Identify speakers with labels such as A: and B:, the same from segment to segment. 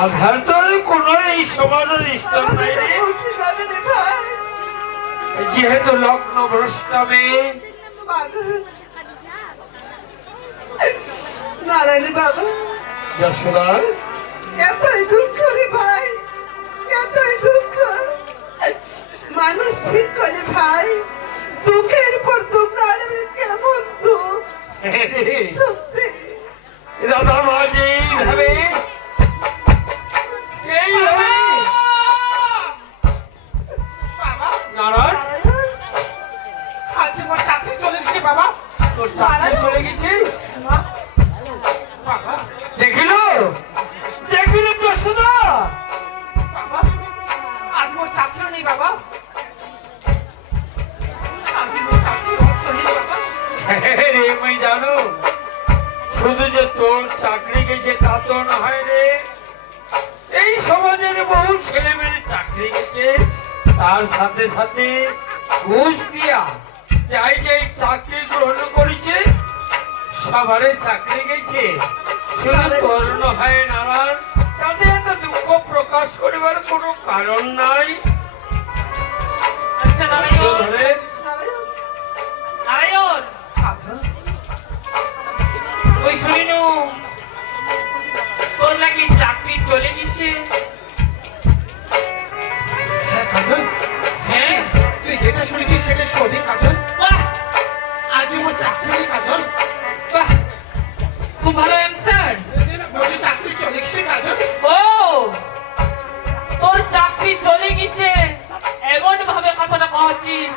A: রাধার তো কোনো এই সমাজের স্থান নাই যেহেতু লগ্ন ভ্রষ্টা মেয়ে
B: মাগো। নারায়ণ বাবা।
A: যশোদা
B: এতই দুঃখ রে ভাই। এতই দুঃখ। মানুষ ঠিক করে ভাই। দুঃখের পর না হলে কেমন দুঃখ? সত্যি।
A: রাধা মাঝি এইভাবে জানো শুধু যে তোর চাকরি গেছে তা তো নয় রে। এই সমাজের বহু ছেলে মেয়ে চাকরি গেছে তার সাথে সাথে ঘুষ দিয়া যাই যাই চাকরি গ্রহণ করেছে সবারই চাকরি গেছে। শুধু তোর নয় নারায়ণ তাতে এত দুঃখ প্রকাশ করিবার কোনো কারণ নাই।
C: আচ্ছা নারায়ণ।
B: নারায়ণ
C: নারায়ণ। ওই শুনিনু তোর নাকি চাকরি চলে গেছে?
D: কাজল?
C: হ্যাঁ?
D: তুই যেটা শুনেছিস সেটা সঠিক কাজল।
C: বাহ!
D: আজ মোর চাকরি কাজল।
C: খুব ভালো অ্যান্সার
D: চাকরি চলে গেছে কাজল।
C: ও! তোর চাকরি চলে গেছে। এমন ভাবে কথাটা কহছিস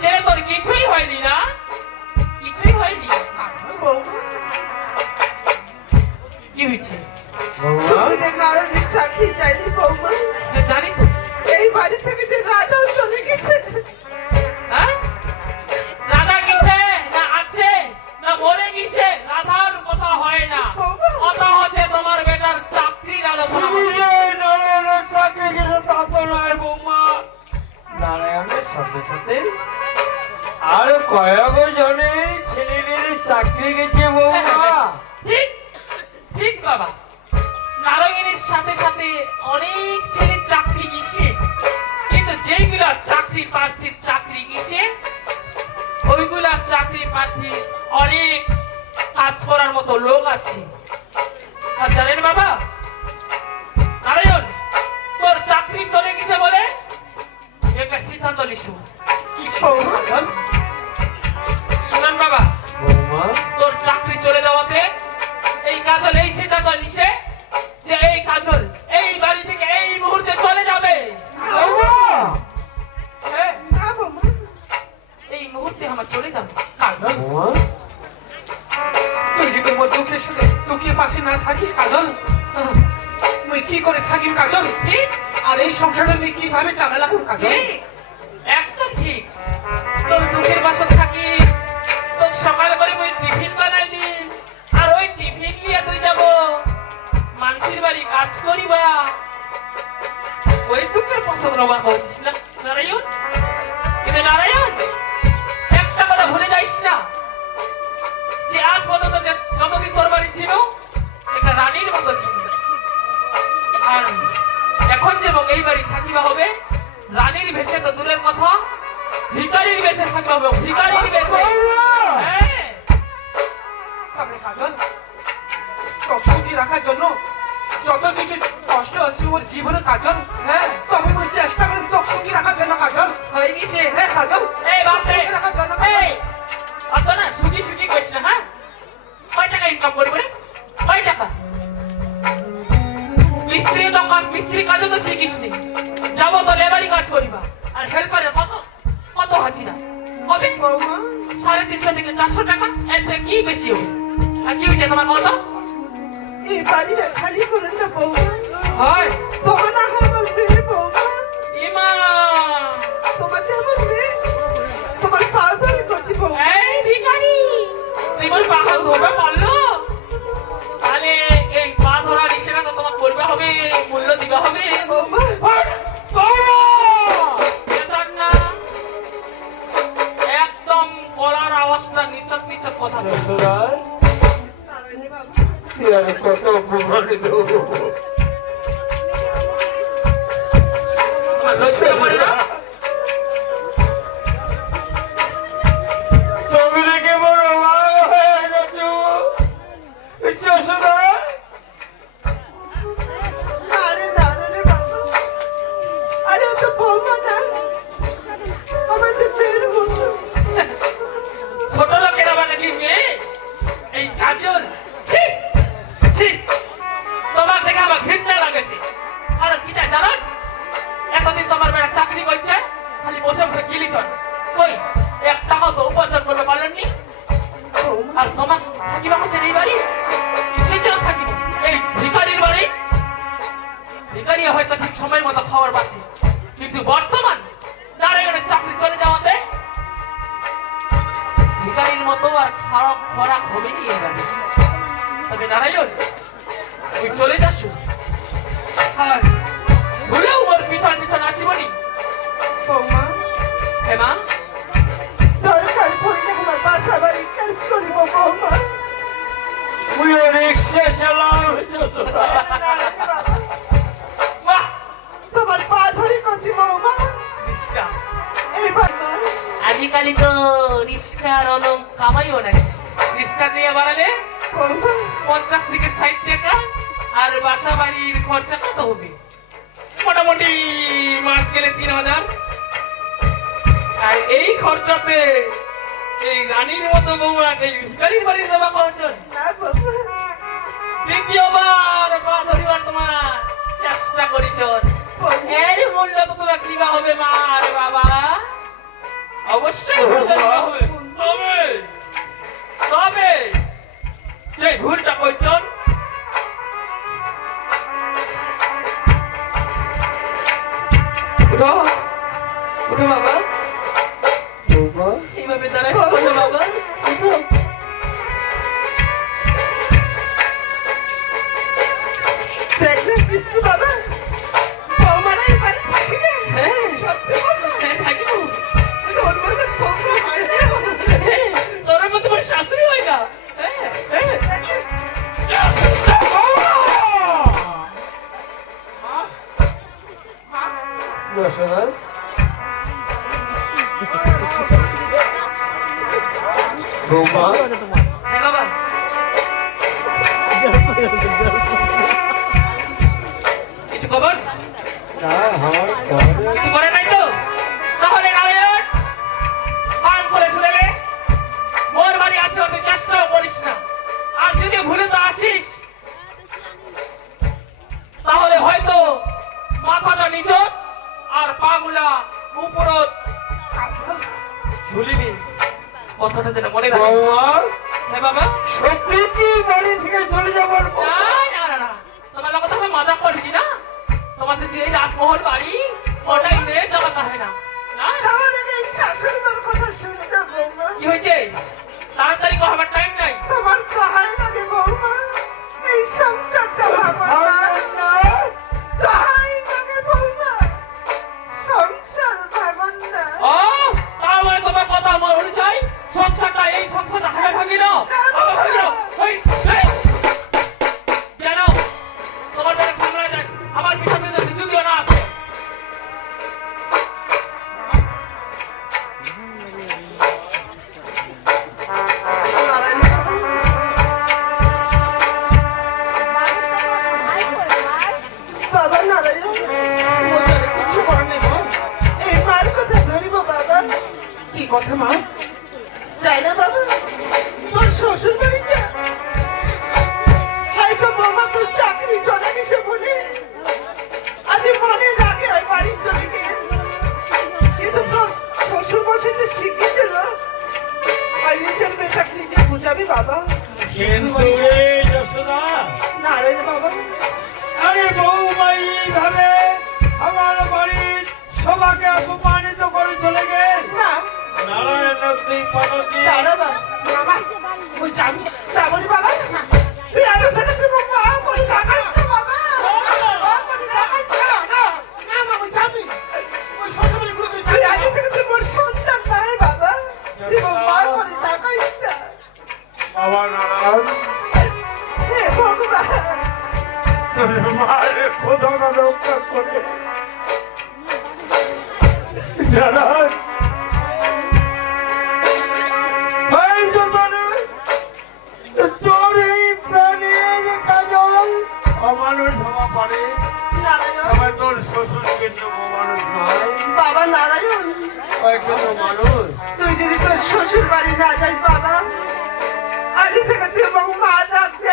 C: যে তোর কিছুই হয়নি না? কিছুই হয়নি? কি হয়েছে?
B: শুধু যে চাকরি বৌমা
C: হ্যাঁ, জানি তো।
A: সাথে সাথে আর কয়েক জনের ছেলেদের চাকরি গেছে বৌমা।
C: ঠিক ঠিক বাবা। নারায়ণের সাথে সাথে অনেক ছেলের চাকরি গেছে, কিন্তু যেইগুলা চাকরি প্রার্থীর চাকরি গেছে, ওইগুলা চাকরি প্রার্থী অনেক কাজ করার মতো লোক আছে। আর জানেন বাবা একটা ওই টিফিন বানাই দিন। আর ওই টিফিন নিয়ে তুই যাব। মানুষের বাড়ি কাজ করিবা ওই দুঃখের পছন্দ রবা বলছিস না নারায়ণ? কিন্তু নারায়ণ একটা কথা ভুলে যাইস না। যে আজ পর্যন্ত যতদিন তোর বাড়ি ছিল একটা রানীর মতো ছিল। আর এখন যে এই বাড়ি থাকিবা হবে রানীর ভেসে তো দূরের কথা ভিকারির বেশে থাকতে হবে ভিকারির বেশে। হ্যাঁ।
D: তবে কাজল তোর সুখী রাখার জন্য যত কিছু কষ্ট আছে ওর জীবনে কাজল
C: হ্যাঁ।
D: তবে মুই চেষ্টা করি তোর সুখী রাখার জন্য কাজল
C: হয়ে গেছে।
D: হ্যাঁ কাজল
C: এই বাপরে
D: রাখার জন্য
C: এই অত না সুখী সুখী কইছ না হ্যাঁ? কয় টাকা ইনকাম করবি রে? কয় টাকা? মিস্ত্রি দোকান মিস্ত্রি কাজও তো শিখিস নি। যাব তো লেবারি কাজ করিবা। আর হেল্পারে কত? কত হাজিরা?
B: বৌমা।
C: সাড়ে তিনশো থেকে চারশো টাকা। এর থেকে কি বেশি হবে? আর কি হয়েছে তোমার কত
B: এই বাড়িটা খালি করেন না বৌমা
C: হয়।
B: তোমার না আমার মেয়ে বৌমা
C: ইমা।
B: তোমার যে আমার মেয়ে তোমার পা ধরে করছি বৌমা
C: এই ভিখারি তুই বল পাহাড় ধরবে পারল তাহলে এই পা ধরা নিষেধা তো তোমার করবে হবে মূল্য দিবে হবে।
B: বৌমা।
C: বেচার না। একদম গলার আওয়াজটা নিচক নিচক কথা বল।
A: যশোদার
B: নারায়ণী বাবা
A: কত
C: গিলিছন কই, এক টাকা তো উপার্জন করতে পারলেননি আর তোমার থাকিবা এই বাড়ি? এই ভিকারির বাড়ি? ভিকারি হয়তো ঠিক সময় মতো পাচ্ছে। কিন্তু বর্তমান দাঁড়িয়ে চাকরি চলে যাওয়াতে ভিকারির মতো আর খারাপ খরাক হবে নি এবারে তবে নারায়ণ, তুই চলে যাস। আর ভুলেও ওর পিছন পিছন আসিবনি। হেমা
B: দরকার পড়লে আমার বাসা বাড়ি কাজ করিব বৌমা।
A: চালাও
B: না রে বাবা
C: বাহ!
B: তোমার পা ধরে করছি বৌমা।
C: আজিকালি তো রিস্কার অনেক কামাইও নাই রিস্কা দিয়ে বাড়ালে পঞ্চাশ থেকে ষাট টাকা আর বাসা বাড়ির খরচা কত হবে। মোটামুটি মাস গেলে তিন হাজার। আর এই খরচাতে এই রানীর মতো বৌমা এই ভিকারির বাড়ির সেবা করছেন দ্বিতীয়বার পা ধরিবার তোমার চেষ্টা করিছ। এর মূল্য তোমার কিবা হবে মা রে বাবা। অবশ্যই মূল্য হবে। তবে তবে যে ভুলটা করছেন উঠো। উঠো বাবা। এইভাবে
B: বুঝাবি বাবা।
A: কিন্তু এই যশোদা।
B: নারায়ণ বাবা।
A: আরে বৌমা ভাবে আমার বাড়ির সবাকে অপমানিত করে চলে গেল।
B: না।
A: নারায়ণ তুই
B: দাঁড়া বাবা। বাবা ওই যাবি। বাবা তুই থেকে তুই মুখ
A: রক্ষা করে। নারায়ণ তোর এই প্রাণের কাজল অমানুষ হওয়া পারে তবে তোর শ্বশুর কিন্তু অমানুষ নয়।
B: বাবা নারায়ণ।
A: মানুষ
B: তুই যদি তোর শ্বশুর বাড়ি না যাস বাবা আজ থেকে তুই এবং মা ডাকতে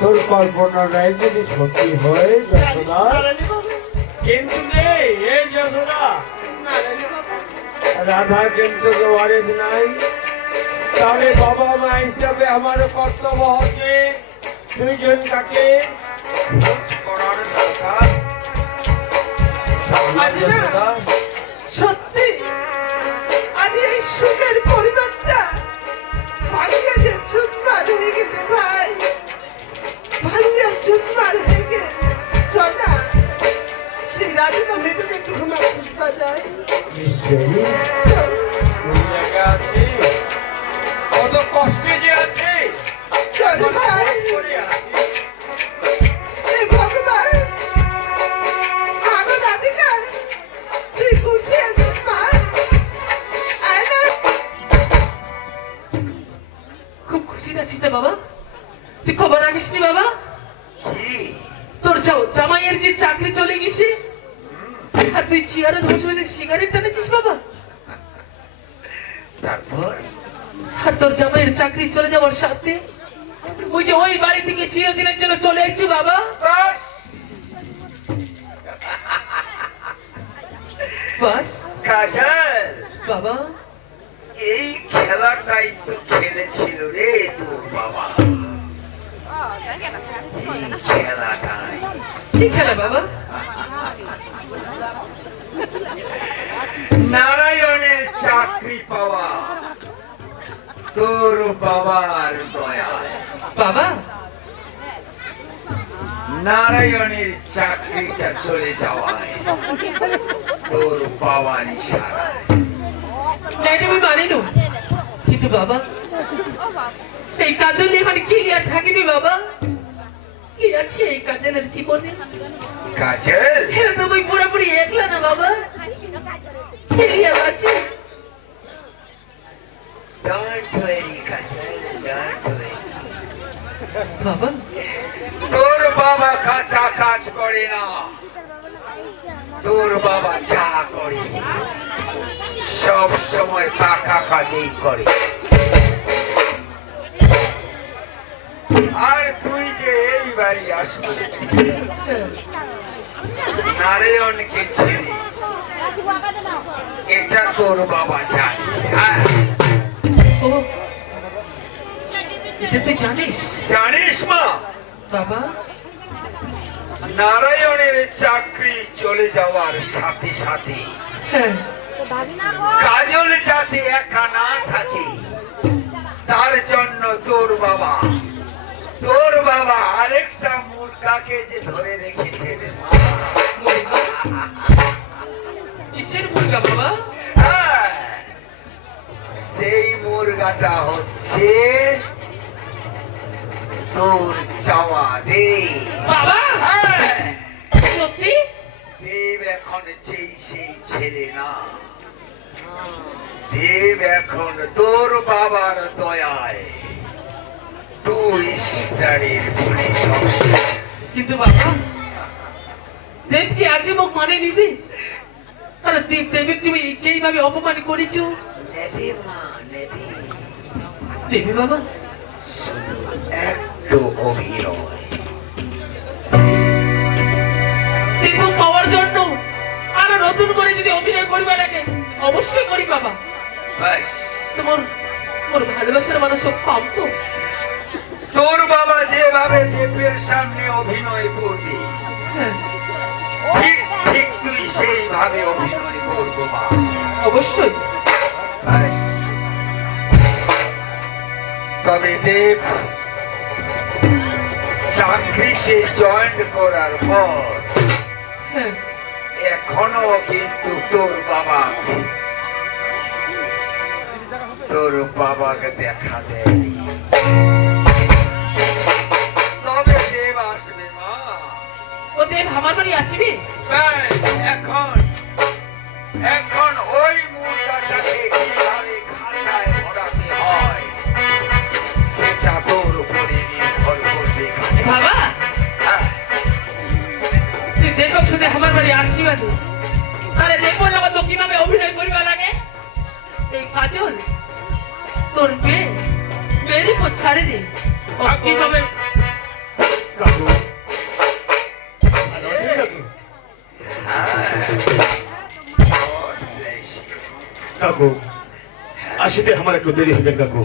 B: তোর
A: কল্পনা নাই যদি সত্যি হয় যশোদা। কিন্তু নেই এই যশোদা। রাধা কিন্তু ওয়ারিস নাই। তাহলে বাবা মা হিসাবে আমার কর্তব্য হচ্ছে দুইজন তাকে করার দরকার।
B: সত্যি
C: খুব খুশি আছিস বাবা। তুই খবর রাখিস নি বাবা তোর যাও জামাইয়ের যে চাকরি চলে গেছে আর তুই চেয়ারে বসে বসে সিগারেট টানেছিস বাবা?
A: তারপর?
C: আর তোর জামাইয়ের চাকরি চলে যাওয়ার সাথে ওই যে ওই বাড়ি থেকে চিরদিনের জন্য চলে আসছি বাবা।
A: বাস।
C: বাবা।
E: এই খেলাটাই তো খেলেছিল রে তোর বাবা। খেলাটাই
C: কি খেলা বাবা?
E: নারায়ণের চাকরি পাওয়া। তোর বাবার দয়ায়
C: বাবা?
E: নারায়ণের চাকরিটা চলে যাওয়ায় তোর বাবার ইশারায়।
C: ডাইনি আমি মানি কিন্তু বাবা এই কাজল এখানে কি আর থাকিবি বাবা? কি আছে এই কাজলের জীবনে?
E: কাজল
C: এরা তো ওই পুরোপুরি একলা না বাবা। খেলিয়া আছে. বাবা।
E: তোর বাবা কাঁচা কাজ করে না। তোর বাবা যা করে। সব সময় পাকা কাজেই করে। আর তুই যে এই বাড়ি আসবি নারায়ণকে ছেড়ে এটা তোর বাবা জানে। হ্যাঁ।
C: ও এটা তুই জানিস?
E: জানিস মা।
C: বাবা?
E: নারায়ণের চাকরি চলে যাওয়ার সাথে সাথে
C: হ্যাঁ।
E: কাজল যাতে একা না থাকে। তার জন্য তোর বাবা। তোর বাবা আরেকটা মুরগাকে যে ধরে রেখেছে
C: কিসের মুরগা বাবা?
E: হ্যাঁ, সেই মুরগাটা হচ্ছে তোর চাওয়া দে।
C: বাবা?
E: হ্যাঁ,
C: সত্যি?
E: দেব এখন যেই সেই ছেলে না। দেব এখন তোর বাবার দয়ায়। টু স্টারের পুলিশ অফিসার
C: কিন্তু বাবা দেব কি আজীবন মানে নিবি? তাহলে দেব দেবী তুমি যেইভাবে অপমান করেছ।
E: নেবে মা নেবে।
C: দেবী বাবা।
E: একটু অভিনয়।
C: দেব পাওয়ার জন্য আরও নতুন করে যদি অভিনয় করিবা লাগে অবশ্যই করি বাবা। তোমার মোর ভালোবাসার মানুষ পাম তো।
E: তোর বাবা যেভাবে দেবের সামনে অভিনয় করবে
C: হ্যাঁ।
E: ঠিক ঠিক তুই সেইভাবে অভিনয় করব মা।
C: অবশ্যই।
E: তবে দেব চাকরিতে জয়েন করার পর
C: হ্যাঁ।
E: এখনও কিন্তু তোর বাবা তোর বাবাকে দেখা দেয়নি তবে দেব আসবে মা?
C: ও দেব আমার বাড়ি আসবি?
E: এখন এখন ওই মুদ্রাটাকে কীভাবে খাঁচায় ভরাতে হয় সেটা তোর উপরে নির্ভর করবে।
C: বাবা!
E: হ্যাঁ,
C: তুই দেবক শুধু আমার বাড়ি আসিবা তুই তাহলে দেখব না তো কীভাবে অভিনয় করিবা লাগে? এই কাজল
F: কাকু ভালো আছেন কাকু
E: God bless you.
F: কাকু আসিতে আমার একটু দেরি হবে কাকু।